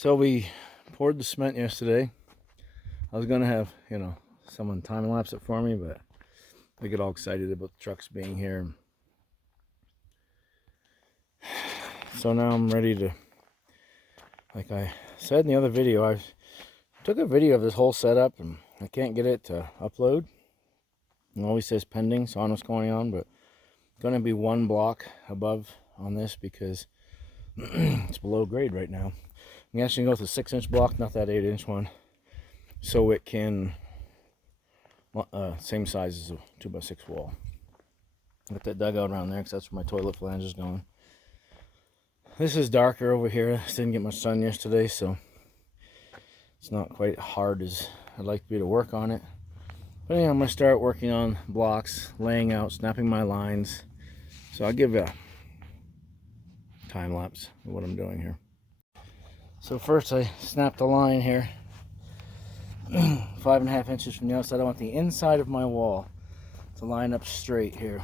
So we poured the cement yesterday. I was gonna have, someone time lapse it for me, but I get all excited about the trucks being here. So now I'm ready to, like I said in the other video, I took a video of this whole setup and I can't get it to upload. It always says pending, so I don't know what's going on, but it's gonna be one block above on this because it's below grade right now. I'm actually going to go with a 6-inch block, not that 8-inch one, so it can same size as a 2x6 wall. Got that dugout around there because that's where my toilet flange is going. This is darker over here. I didn't get much sun yesterday, so it's not quite hard as I'd like to be to work on it. But anyway, I'm going to start working on blocks, laying out, snapping my lines. So I'll give you a time lapse of what I'm doing here. So first I snapped the line here 5.5 inches from the outside. I want the inside of my wall to line up straight here.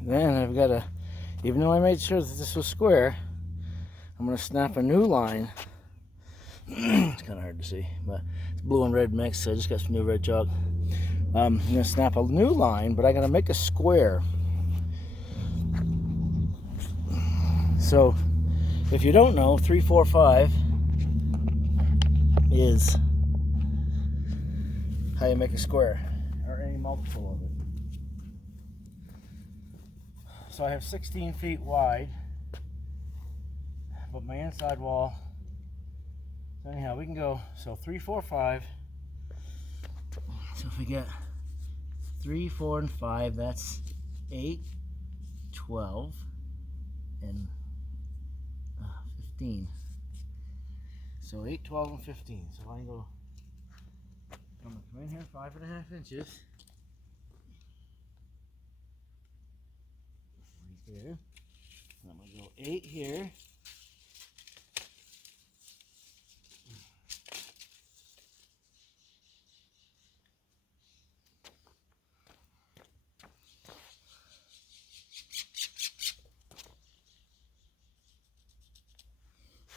Then I've got to, even though I made sure that this was square, I'm going to snap a new line. It's kind of hard to see, but it's blue and red mix, so I just got some new red chalk. I'm going to snap a new line, but I got to make a square. So if you don't know, 3, 4, 5 is how you make a square, or any multiple of it. So I have 16 feet wide, but my inside wall, so anyhow, we can go, so 3, 4, 5. So if we get 3, 4, and 5, that's 8, 12, and 15. So 8, 12, and 15. So I go, I'm gonna come in here 5.5 inches. Right here. And I'm gonna go 8 here.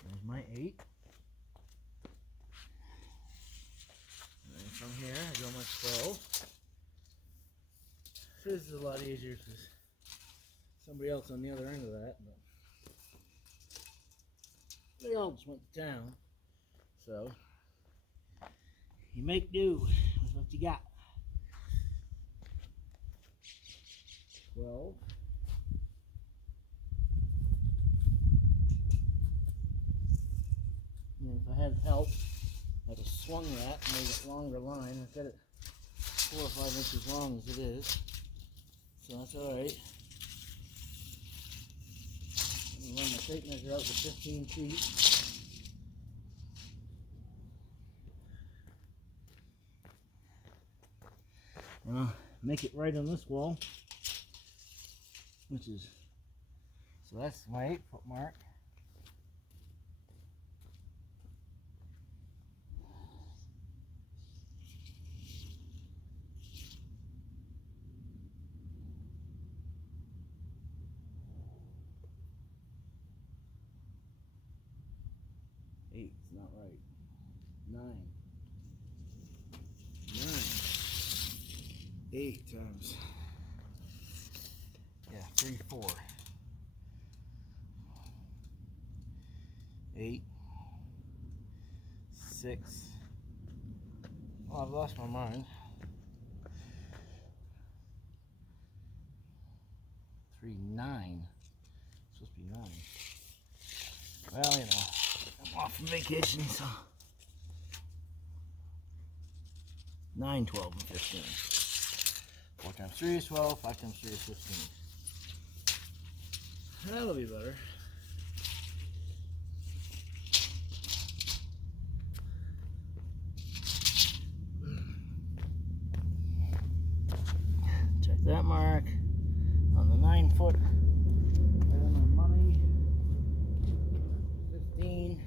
There's my 8. And then from here, I go my 12. This is a lot easier because somebody else on the other end of that, but they all just went to town. So you make do with what you got. 12. And if I had help, I'd have swung that and made it a longer line. I've got it 4 or 5 inches long as it is, so that's alright. I'm going to run my tape measure out to 15 feet. And I'll make it right on this wall, which is, so that's my 8-foot mark. It's not right. 9. 8 times. Yeah, 3, 4. 8. 6. Oh, I've lost my mind. 3, 9. It's supposed to be 9. Well, I'm off from vacation, so 9, 12, and 15. 4 times 3 is 12, 5 times 3 is 15. That'll be better. Check that mark on the 9-foot. Right on my money. 15.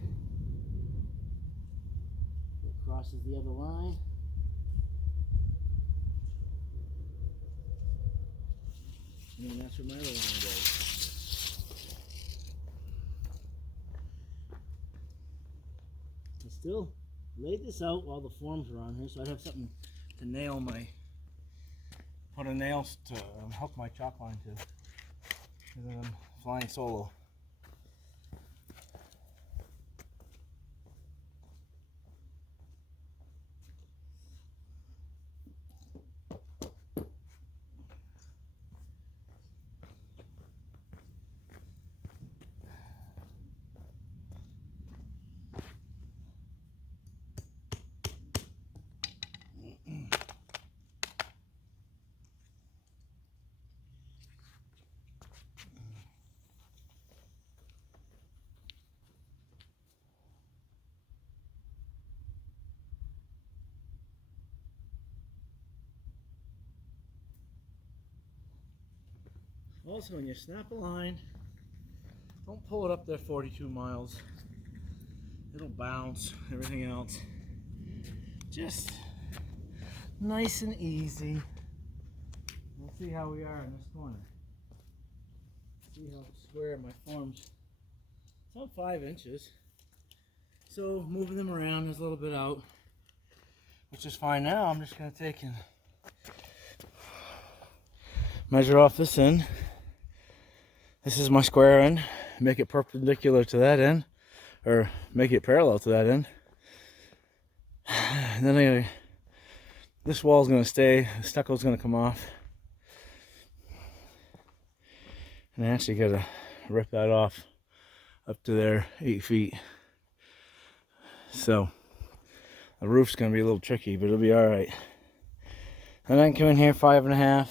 It crosses the other line. And that's where my other line goes. still laid this out while the forms were on here, so I'd have something to nail my, put a nail to hook my chalk line to, because I'm flying solo. Also, when you snap a line, don't pull it up there 42 miles. It'll bounce, everything else. Just nice and easy. Let's see how we are in this corner. See how square my forms. It's about 5 inches. So moving them around is a little bit out, which is fine. Now I'm just going to take and measure off this end. This is my square end. Make it perpendicular to that end, or make it parallel to that end. And then this wall is going to stay. The stucco is going to come off. And I actually got to rip that off up to there, 8 feet. So the roof's going to be a little tricky, but it'll be all right. And then come in here 5.5.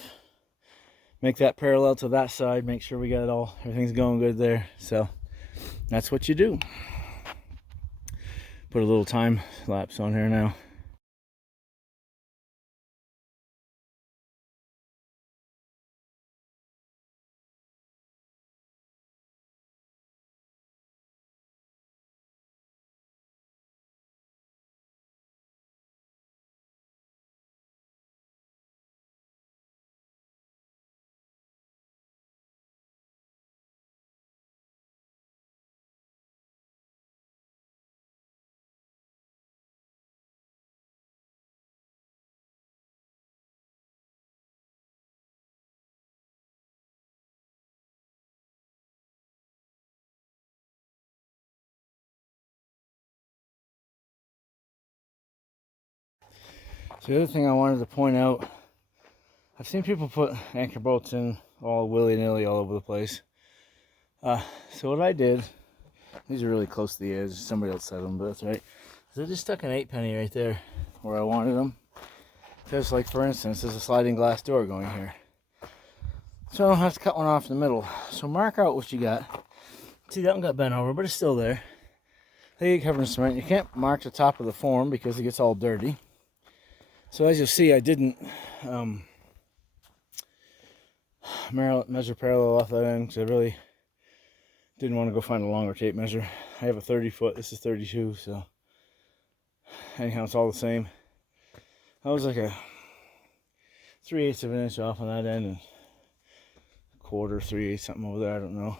Make that parallel to that side. Make sure we got everything's going good there. So that's what you do. Put a little time lapse on here now. So the other thing I wanted to point out, I've seen people put anchor bolts in all willy-nilly all over the place. So what I did, these are really close to the edge, somebody else set them, but that's right. So I just stuck an 8-penny right there where I wanted them. Because, like, for instance, there's a sliding glass door going here. So I don't have to cut one off in the middle. So mark out what you got. See, that one got bent over, but it's still there. They get covered in cement. You can't mark the top of the form because it gets all dirty. So as you'll see, I didn't measure parallel off that end because I really didn't want to go find a longer tape measure. I have a 30 foot, this is 32, so anyhow, it's all the same. I was like a 3/8 of an inch off on that end and a quarter, 3/8, something over there, I don't know.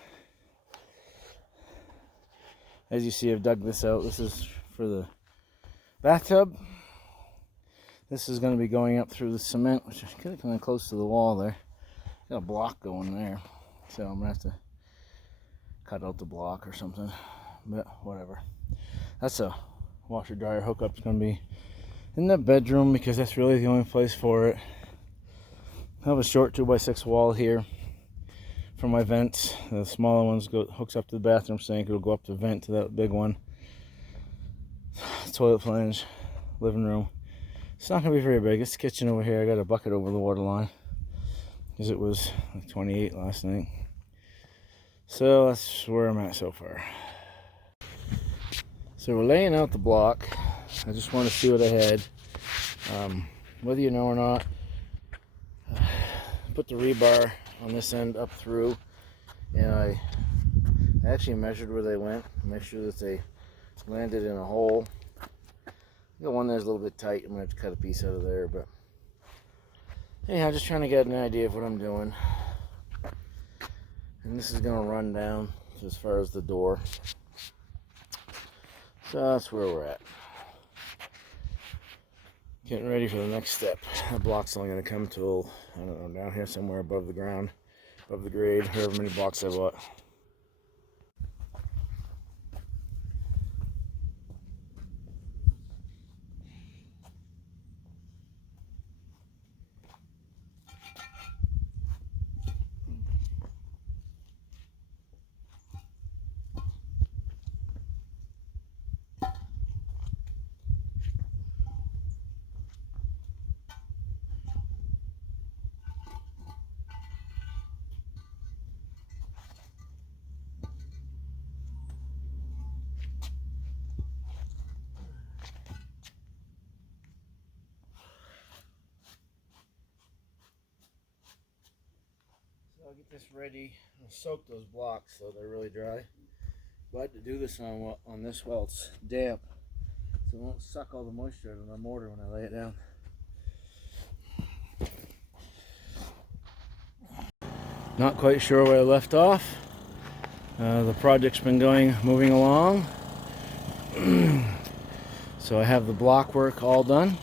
As you see, I've dug this out. This is for the bathtub. This is going to be going up through the cement, which is kind of close to the wall there. Got a block going there, so I'm going to have to cut out the block or something, but whatever. That's a washer dryer hookup. It's going to be in the bedroom because that's really the only place for it. I have a short 2x6 wall here for my vents. The smaller ones hooks up to the bathroom sink. It'll go up the vent to that big one. Toilet flange, living room. It's not going to be very big. It's the kitchen over here. I got a bucket over the water line because it was like 28 last night. So that's where I'm at so far. So we're laying out the block. I just want to see what I had. Whether you know or not, put the rebar on this end up through, and I actually measured where they went. Make sure that they landed in a hole. The one there's a little bit tight. I'm going to have to cut a piece out of there, but anyhow, just trying to get an idea of what I'm doing. And this is going to run down as far as the door. So that's where we're at. Getting ready for the next step. The block's only going to come till, I don't know, down here somewhere above the ground, above the grade, however many blocks I bought. I'll get this ready. I'll soak those blocks so they're really dry. Glad to do this on this while it's damp, so it won't suck all the moisture out of my mortar when I lay it down. Not quite sure where I left off. The project's been moving along. So I have the block work all done,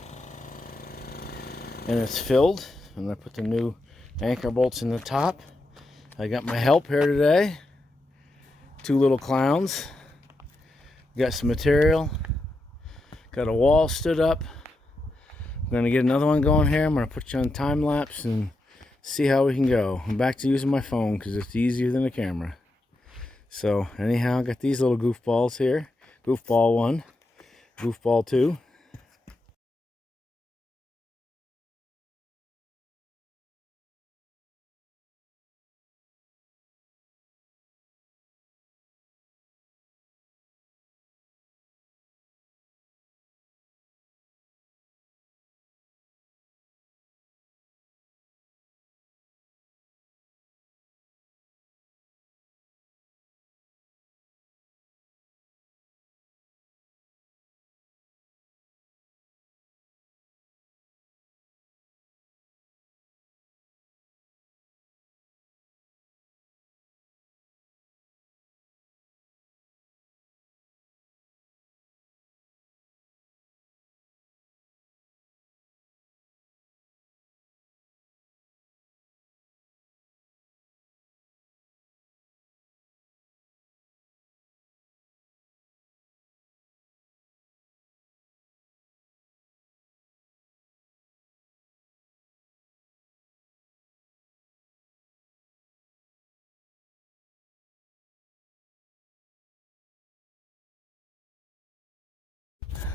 and it's filled. And I put the new anchor bolts in the top. I got my help here today. 2 little clowns. Got some material. Got a wall stood up. I'm gonna get another one going here. I'm gonna put you on time lapse and see how we can go. I'm back to using my phone because it's easier than a camera. So anyhow, I got these little goofballs here. Goofball 1, goofball 2.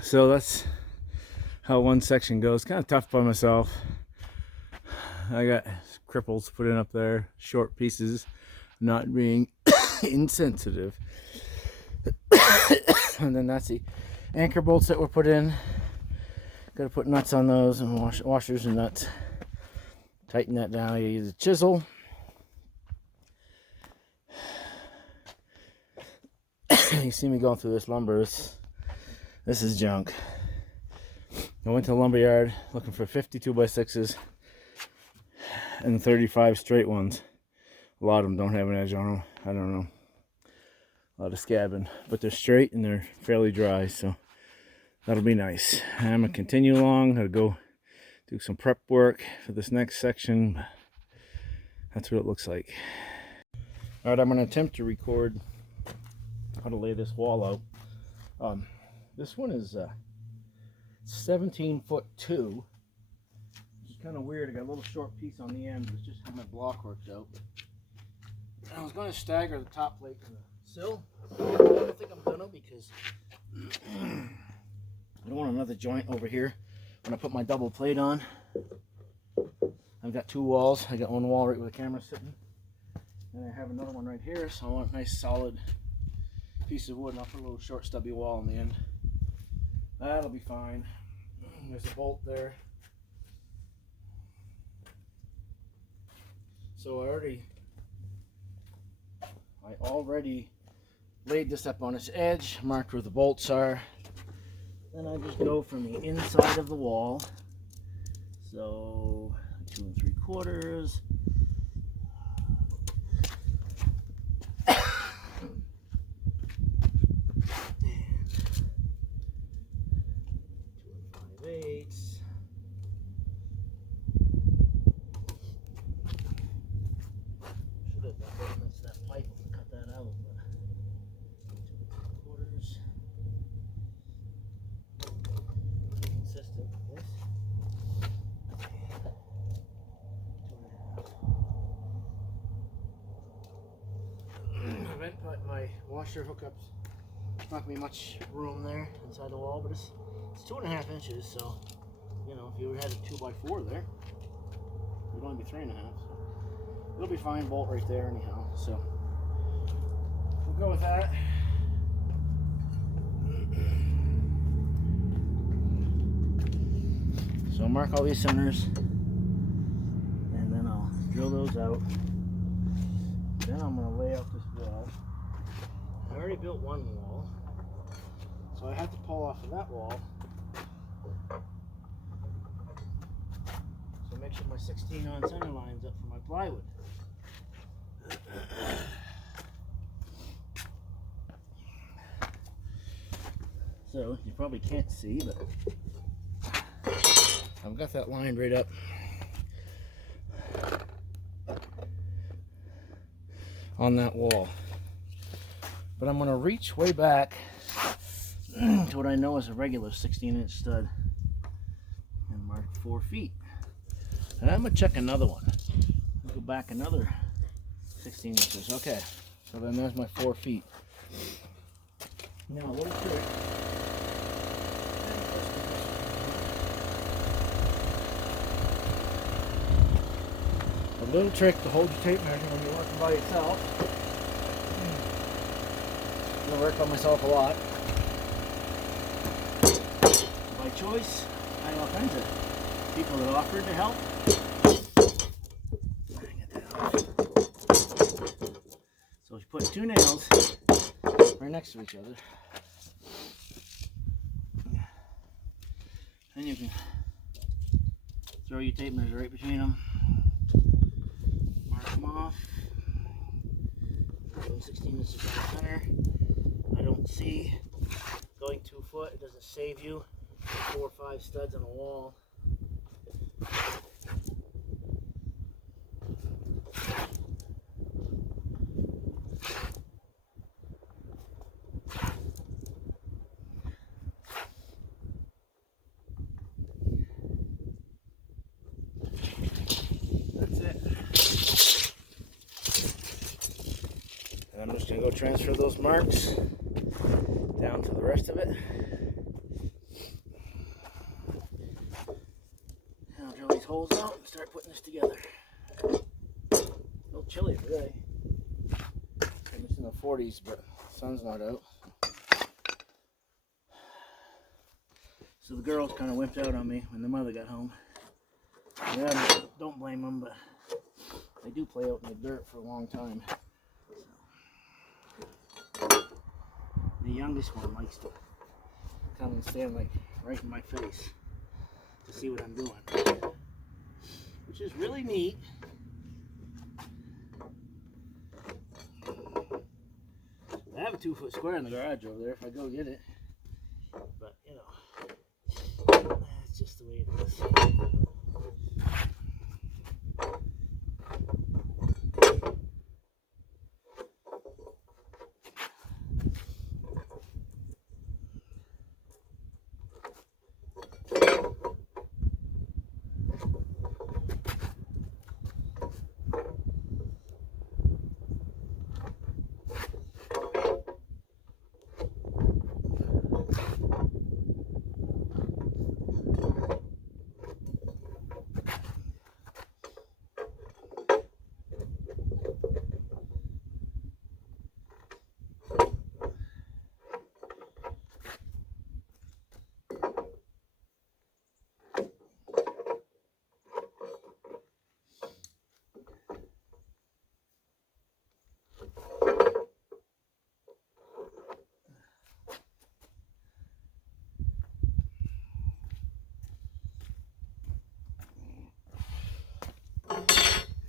So that's how one section goes. Kind of tough by myself. I got cripples put in up there, short pieces, not being insensitive. And then that's the anchor bolts that were put in. Got to put nuts on those and washers and nuts. Tighten that down. You use a chisel. You see me going through this lumber. This is junk. I went to the lumber yard looking for 52x6s and 35 straight ones. A lot of them don't have an edge on them. I don't know. A lot of scabbing, but they're straight and they're fairly dry, so that'll be nice. I'm gonna continue along. I'll go do some prep work for this next section. That's what it looks like. All right, I'm gonna attempt to record how to lay this wall out. This one is 17'2". It's kind of weird. I got a little short piece on the end. It's just how my block worked out. And I was going to stagger the top plate to the sill. I don't think I'm gonna, because I don't want another joint over here when I put my double plate on. I've got 2 walls. I got one wall right where the camera's sitting, and I have another one right here, so I want a nice solid piece of wood, and I'll put a little short stubby wall on the end. That'll be fine. There's a bolt there. So I already laid this up on its edge, marked where the bolts are. Then I just go from the inside of the wall. So 2 3/4. And 2 5/8. my washer hookups. There's not gonna be much room there inside the wall, but it's 2.5 inches, so you know, if you had a 2x4 there, it would only be 3.5. So it'll be fine. Bolt right there, anyhow. So we'll go with that. So I'll mark all these centers, and then I'll drill those out. Then I'm going to lay out this wall. I already built one wall, so I have to pull off of that wall. So make sure my 16 on center lines up for my plywood. So you probably can't see, but I've got that lined right up on that wall. But I'm going to reach way back to what I know is a regular 16-inch stud and mark 4 feet. And I'm going to check another one. I'll go back another 16 inches. Okay, so then there's my 4 feet. Now, a little trick. A little trick to hold your tape measure when you're working by yourself. I work by myself a lot. By choice, I have all kinds of people that offered to help. Get that off. So if you put 2 nails right next to each other, then you can throw your tape measure right between them. Mark them off. 16 inches down the center. I don't see going 2 foot. It doesn't save you 4 or 5 studs on a wall. That's it. And I'm just going to go transfer those marks down to the rest of it. And I'll drill these holes out and start putting this together. A little chilly today. I'm just in the 40s, but the sun's not out. So the girls kind of wimped out on me when the mother got home. Yeah, don't blame them, but they do play out in the dirt for a long time. So, the youngest one likes to come and stand like right in my face to see what I'm doing, which is really neat. I have a 2 foot square in the garage over there if I go get it, but you know, that's just the way it is.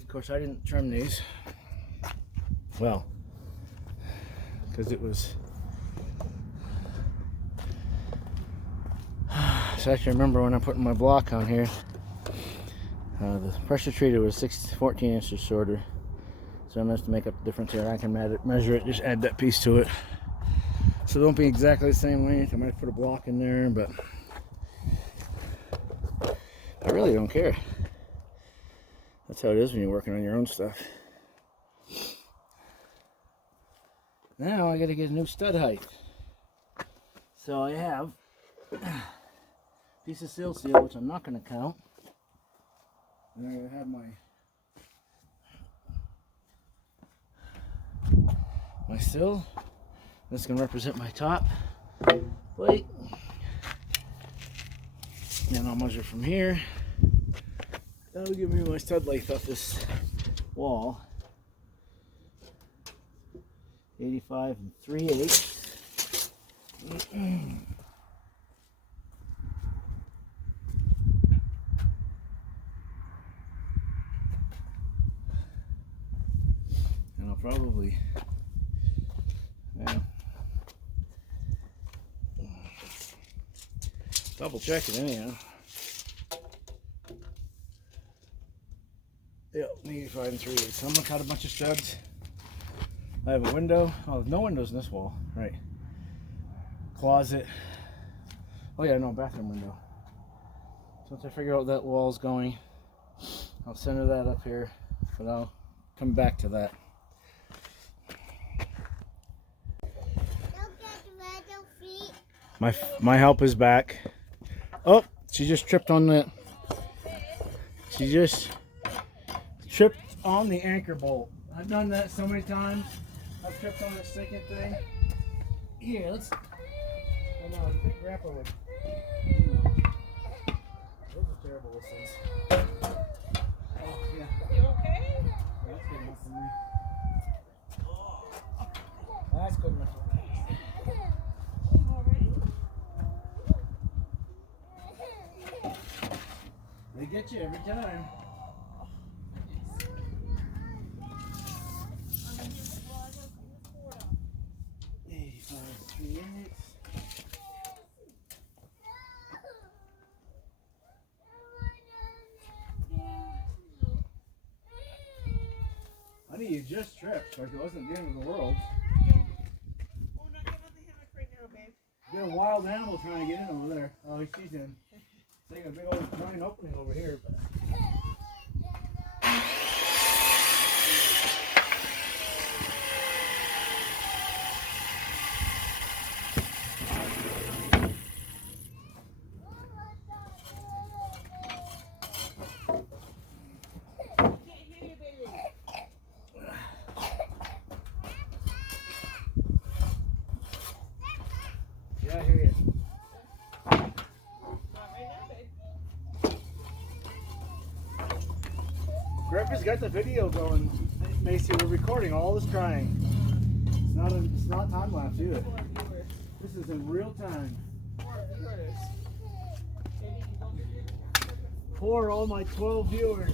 Of course, I didn't trim these. Well, because it was. So I actually remember when I'm putting my block on here, the pressure treated was 14 inches shorter. So I'm going to have to make up the difference here. I can measure it, just add that piece to it. So don't be exactly the same length. I might put a block in there, but I really don't care. That's how it is when you're working on your own stuff. Now I gotta get a new stud height. So I have a piece of sill seal, which I'm not gonna count. And I have my sill. This can represent my top plate. And I'll measure from here. That'll give me my stud length off this wall. 85 3/8. And I'll probably, double check it anyhow. Yep, 85 3/8. So I'm gonna cut a bunch of studs. I have a window. Oh, there's no windows in this wall. Right. Closet. Oh yeah, no, bathroom window. So once I figure out that wall's going, I'll center that up here, but I'll come back to that. My help is back. Oh, she just tripped on the. She just tripped on the anchor bolt. I've done that so many times. I've tripped on this sticking thing. Here, let's. I know, I think Grandpa would. Those are terrible, those things. Oh, yeah. You okay? That's good enough for me. That's good enough for me. They get you every time. Honey, you just tripped like it wasn't the end of the world. Oh, not get on the hammock right now, babe. Get a wild animal trying to get in over there. Oh, she's in. Taking a big old giant opening over here. But... Yeah, I hear you. Grandpa's got the video going. Macy, we're recording all this crying. It's not time lapse either. This is in real time. For all my 12 viewers.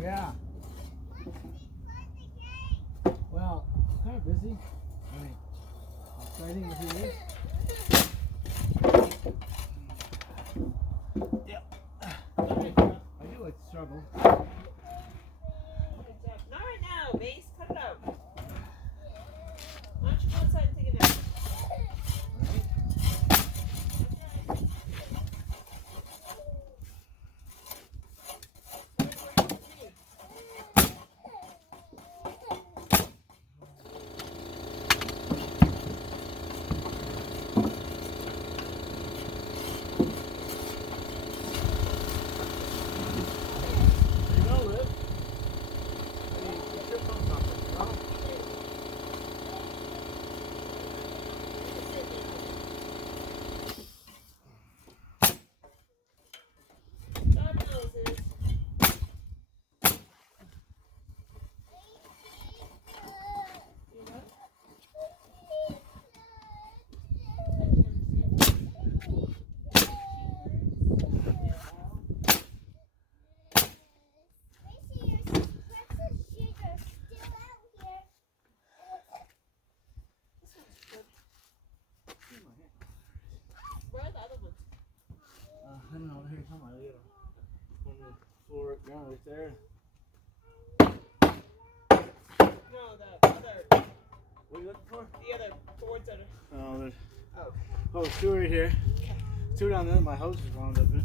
Yeah. Well, kind of busy. I mean, exciting as it is. Yep. I do like to struggle. Not right now, Mace. Cut it out. Why don't you go outside and take a nap? I don't know, here's somewhere. I got on the floor ground right there. No, the other. What are you looking for? The other boards that are. Oh, there's. Oh. Oh, two right here. Two down there my hose is wound up in.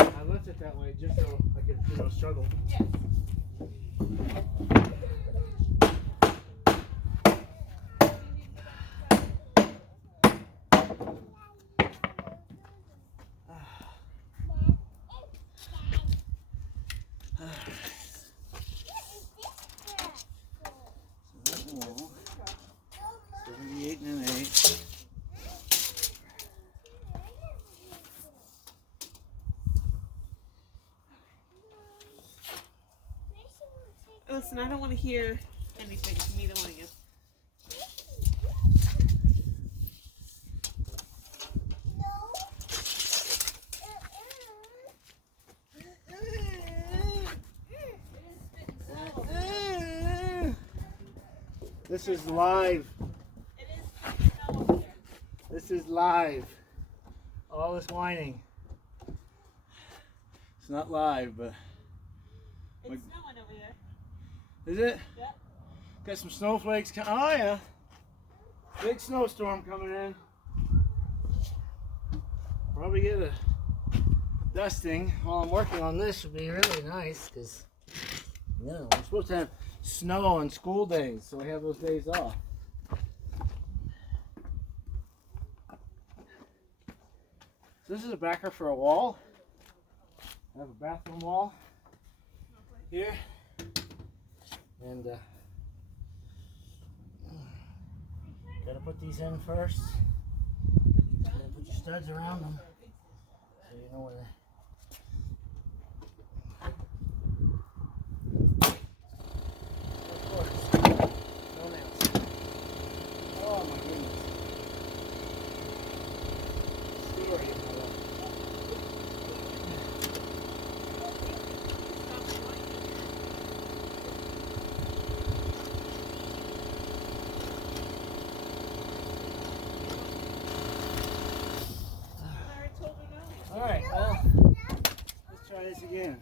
I left it that way just so I could, struggle. Yes. So that wall, 78 and an 8. Listen, I don't want to hear anything from either one of you. This is live. It is snow over here. This is live. All this whining. It's not live, but It's snowing over here. is it? Yep. Got some snowflakes coming. Oh yeah. Big snowstorm coming in. Probably get a dusting while I'm working on this would be really nice because we're supposed to have snow on school days, so we have those days off. So this is a backer for a wall. I have a bathroom wall here, and gotta put these in first. And then put your studs around them so you know where they. Of course, no nails. Oh my goodness. Story of my life. Alright, well, let's try this again.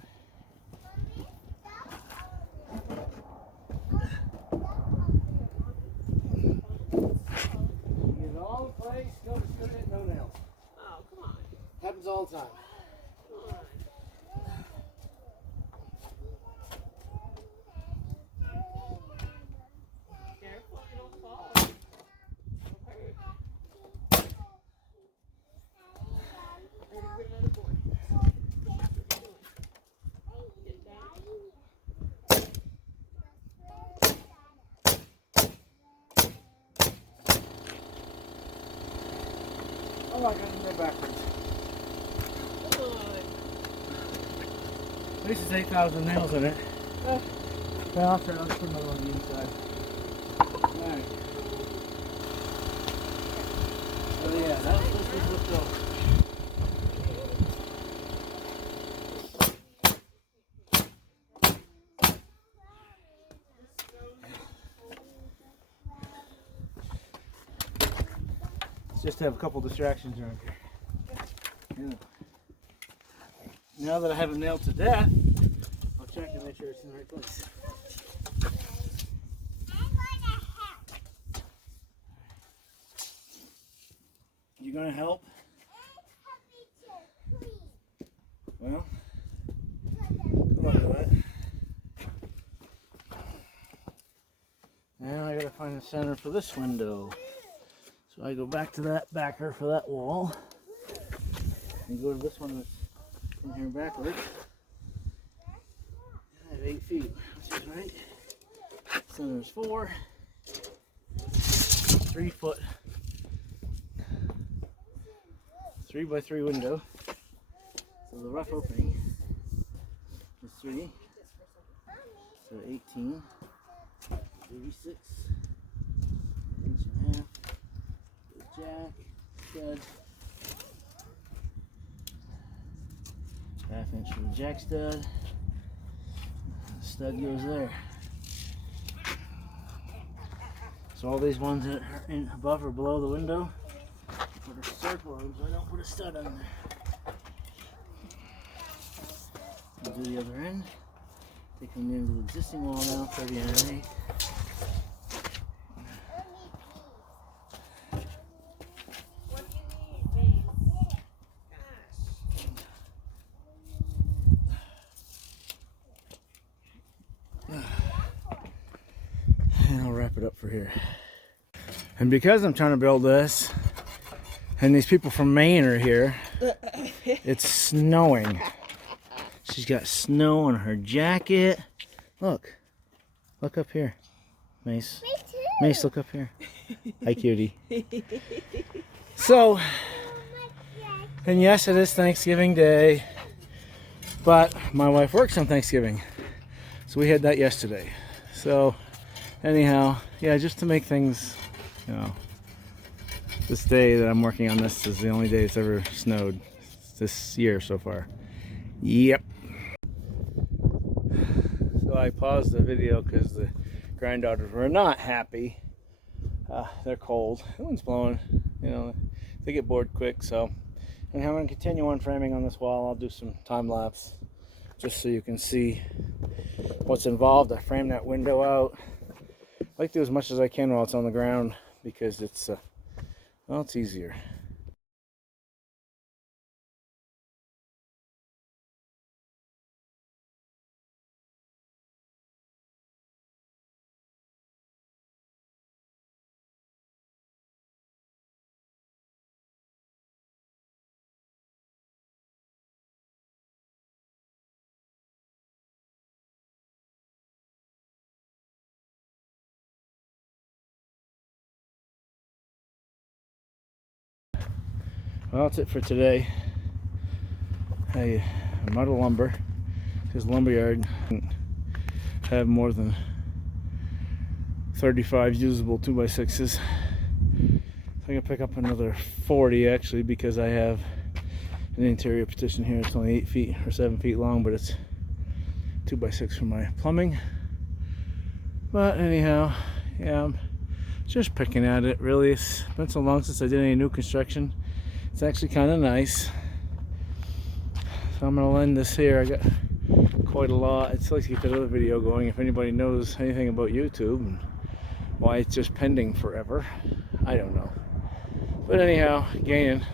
Get it all in place, go to scoot it, no nails. Oh, come on. Happens all the time. Come on. Careful, you don't fall. Don't hurt. Ready to get another board. Get down. Oh, I got it there backwards. Good. At least it's 8,000 nails in it. Well, I'll try. I'll just put another one on the inside. Alright. So yeah, this is what's up. Just to have a couple distractions around here. Yeah. Now that I have it nailed to death, I'll check to make sure it's in the right place. You gonna help? Well, good luck with that. Now I gotta find the center for this window. So I go back to that backer for that wall and go to this one that's in here backwards. I have 8 feet, which is right. Center is 4. 3 foot. 3 by 3 window. So the rough opening is 3. So 18. 36. Inch and a half. Jack, stud, half inch for the jack stud. The stud goes there. So all these ones that are in above or below the window, put a circle on them so I don't put a stud on there. I'll do the other end. Take them into the existing wall now, 30 and an 8. it up for here. And because I'm trying to build this, and these people from Maine are here, it's snowing. She's got snow on her jacket. Look. Look up here. Mace. Me too. Mace, look up here. Hi, cutie. So, and yes, it is Thanksgiving Day, but my wife works on Thanksgiving. So we had that yesterday. So, anyhow, yeah, just to make things, you know, this day that I'm working on this is the only day it's ever snowed this year so far. Yep. So I paused the video because the granddaughters were not happy. They're cold. The wind's blowing. You know, they get bored quick. So, and I'm going to continue on framing on this wall. I'll do some time lapse just so you can see what's involved. I framed that window out. I like to do as much as I can while it's on the ground because it's well, it's easier. Well, that's it for today. I'm out of lumber. This lumberyard doesn't have more than 35 usable 2x6s. I'm gonna pick up another 40 actually because I have an interior partition here. It's only 8 feet or 7 feet long, but it's 2x6 for my plumbing. But anyhow, yeah, I'm just picking at it. Really, it's been so long since I did any new construction. It's actually kind of nice. So I'm gonna end this here. I got quite a lot. It's like to get another video going. If anybody knows anything about YouTube and why it's just pending forever, I don't know. But anyhow, gaining